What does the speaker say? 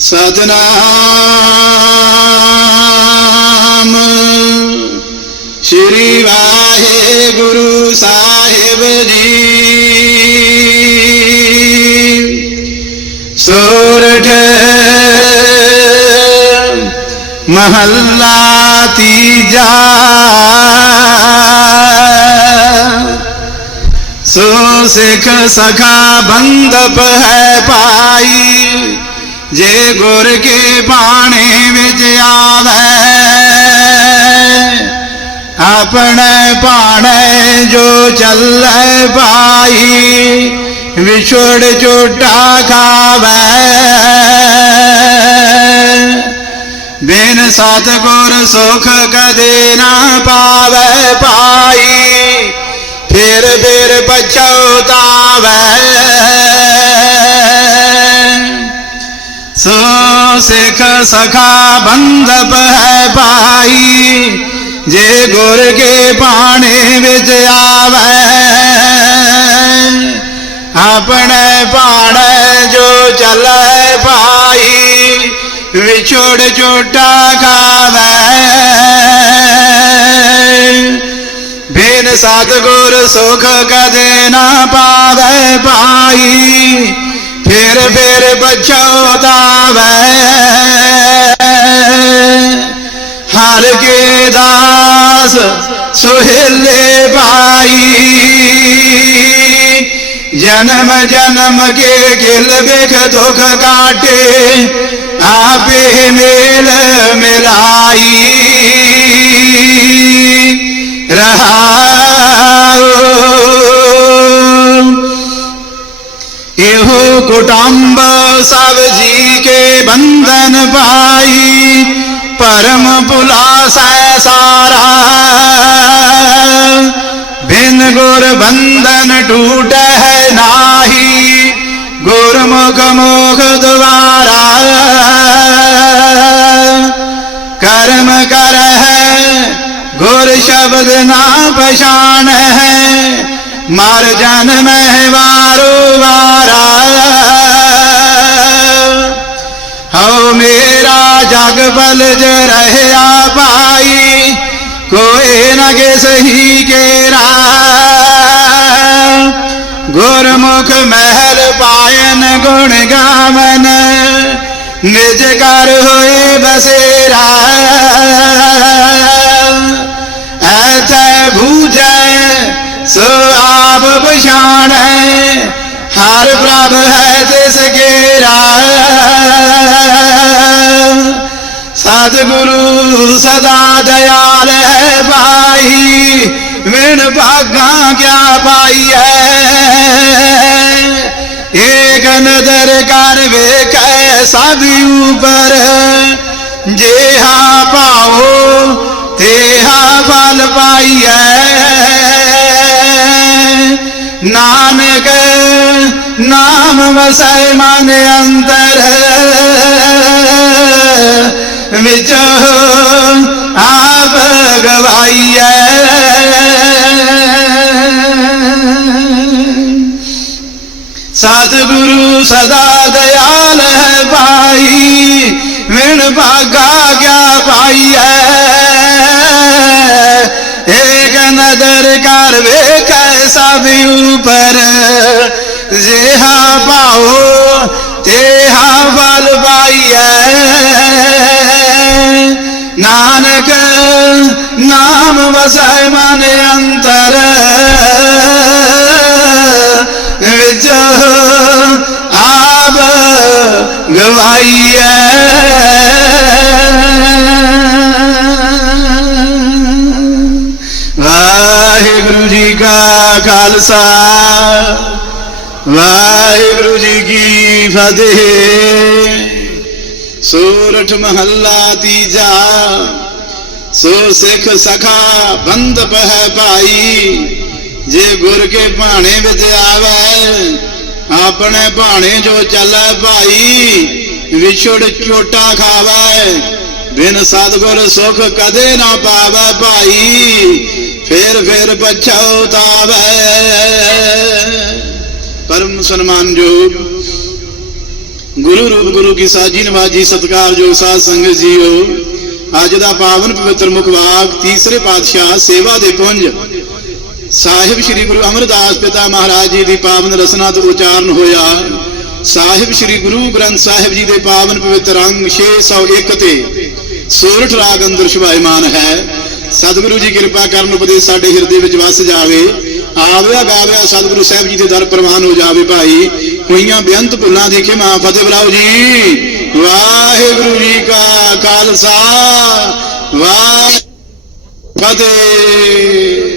ਸਤਨਾਮ। ਸ਼੍ਰੀ ਵਾਹਿਗੁਰੂ ਸਾਹਿਬ ਜੀ। ਸੋਰਠ ਮਹੱਲਾ ਤੀਜਾ। ਸੋ ਸਿੱਖ ਸਖਾ ਬੰਦਪ ਹੈ ਪਾਈ ਜੇ ਗੁਰ ਕੇ ਬਾਣੇ ਵਿੱਚ ਆਵੇ, ਆਪਣੇ ਬਾਣੇ ਜੋ ਚੱਲੇ ਪਾਈ ਵਿਛੜ ਚੋਟਾ ਖਾਵੇ। ਬਿਨ ਸਤਗੁਰ ਸੁਖ ਕਦੇ ਨਾ ਪਾਵੇ ਪਾਈ ਫਿਰ ਫਿਰ ਪਛਤਾਵੇ ਸੋ ਸਿੱਖ ਸਖਾ ਬੰਦਪ ਹੈ ਪਾਈ ਜੇ ਗੁਰ ਕੇ ਬਾਣੇ ਵਿੱਚ ਆਵੇ, ਆਪਣੇ ਬਾਣੇ ਜੋ ਚੱਲੇ ਪਾਈ ਵਿਛੋੜ ਛੋਟਾ ਖਾਵੇ ਬਿਨ ਸਤਗੁਰ ਸੁਖ ਕਦੇ ਨਾ ਪਾਵੇ ਫਿਰ ਫਿਰ ਵੈ ਹਰ ਕੇ ਦਾਸ ਸੁਹੇਲੇ ਭਾਈ। ਜਨਮ ਜਨਮ ਕੇ ਗਿਲ ਬਿਖ ਦੁਖ ਕਾਟੇ, ਆਪੇ ਮੇਲ ਮਿਲਾਈ। ਇਹੋ ਕੁਟੰਬ ਸਭ ਜੀ ਕੇ ਬੰਧਨ ਪਾਈ, ਪਰਮ ਪੁਲਾਸੈ ਸਾਰਾ। ਬਿਨ ਗੁਰ ਬੰਧਨ ਟੂਟੈ ਨਾਹੀ, ਗੁਰਮੁਖ ਮੋਖ ਦਵਾਰਾ ਕਰਮ ਕਰਹਿ, ਗੁਰ ਸ਼ਬਦ ਨਾ मार जान मैं वारो वारा हो मेरा जग बल ज रहे भाई कोई नगे सही केरा। गुरमुख महल पायन गुण गावन, निज कर हुए बसेरा। ऐसे भूजा ਸੋ ਆਪ ਪਛਾਣੈ ਹਰ ਪ੍ਰਭ ਹੈ ਤਿਸ ਕੇਰਾ ਸਤਿਗੁਰੂ ਸਦਾ ਦਇਆਲ ਹੈ ਭਾਈ ਵਿਣ ਭਾਗਾ ਕਿਆ ਪਾਈ ਹੈ? ਏਕ ਨਦਰ ਕਰ ਵੇਖੈ ਸਭ ਉਪਰ, ਜੇਹਾ ਪਾਓ ਤੇਹਾ ਫਲ ਪਾਈਐ ਨਾਨਕ, ਨਾਮ ਵਸੈ ਮਨ ਅੰਤਰ, ਵਿੱਚ ਆਪ ਗਵਾਈਐ। ਸਤਿਗੁਰੂ ਸਦਾ ਦਇਆਲ ਹੈ ਭਾਈ, ਵਿਣ ਭਾਗਾ ਕਿਆ ਪਾਈਐ। ਏਕ ਨਦਰ ਕਰ ਵੇਖੈ ਸਭ ਉਪਰ ਜਿਹਾ ਪਾਓ ਤੇਹਾ ਫਲ ਪਾਈਐ ਨਾਨਕ ਨਾਮ ਵਸੈ ਮਨ ਅੰਤਰ। ਖਾਲਸਾ। ਵਾਹਿਗੁਰੂ ਜੀ ਕੀ ਫਤਿਹ। ਸੂਰਠ ਮਹੱਲਾ ਤੀਜਾ। ਸੋ ਸਿੱਖ ਸਖਾ ਬੰਦ ਪਹਿ ਭਾਈ। ਜੇ ਗੁਰ ਕੇ ਭਾਣੇ ਵਿੱਚ ਆਵੇ, ਆਪਣੇ ਭਾਣੇ ਜੋ ਚੱਲੈ ਭਾਈ, ਵਿਛੜ ਚੋਟਾ ਖਾਵੇ। ਬਿਨ ਸਤਗੁਰ ਸੁਖ ਕਦੇ ਨਾ ਪਾਵੇ ਭਾਈ, ਫੇਰ ਫੇਰ ਪਛਤਾਵੇ ਪਰਮ ਸਨਮਾਨਯੋਗ ਗੁਰੂ ਰੂਪ ਗੁਰੂ ਕੀ ਸਾਜੀ ਨਵਾਜੀ ਸਤਿਕਾਰਯੋਗ ਸਾਧ ਸੰਗਤ ਜੀਓ। ਅੱਜ ਦਾ ਪਾਵਨ ਪਵਿੱਤਰ ਮੁਖਵਾਕ ਤੀਸਰੇ ਪਾਤਸ਼ਾਹ ਸੇਵਾ ਦੇ ਪੁੰਜ। ਸਾਹਿਬ ਸ੍ਰੀ ਗੁਰੂ ਅਮਰਦਾਸ ਪਿਤਾ ਮਹਾਰਾਜ ਜੀ ਦੀ ਪਾਵਨ ਰਸਨਾ ਤੋਂ ਉਚਾਰਨ ਹੋਇਆ। ਸਾਹਿਬ ਸ੍ਰੀ ਗੁਰੂ ਗ੍ਰੰਥ ਸਾਹਿਬ ਜੀ ਦੇ ਪਾਵਨ ਪਵਿੱਤਰ ਅੰਗ 601 ਤੇ ਸੋਰਠ ਰਾਗ ਅੰਦਰ ਸ਼ੁਭਾਇਮਾਨ ਹੈ। ਸਤਿਗੁਰੂ ਜੀ ਕਿਰਪਾ ਕਰਨ ਉਪਦੇਸ਼ ਸਾਡੇ ਹਿਰਦੇ ਵਿੱਚ ਵਸ ਜਾਵੇ। ਆਵਿਆ ਗਾਵਿਆ ਸਤਿਗੁਰੂ ਸਾਹਿਬ ਜੀ ਦੇ ਦਰ ਪ੍ਰਵਾਨ ਹੋ ਜਾਵੇ ਭਾਈ। ਹੋਈਆਂ ਬੇਅੰਤ ਭੁੱਲਾਂ ਦੇਖੇ ਮਾਂ ਫਤਿਹ ਬੁਲਾਓ ਜੀ। ਵਾਹਿਗੁਰੂ ਜੀ ਕਾ ਖਾਲਸਾ। ਵਾਹਿ ਫਤਿਹ।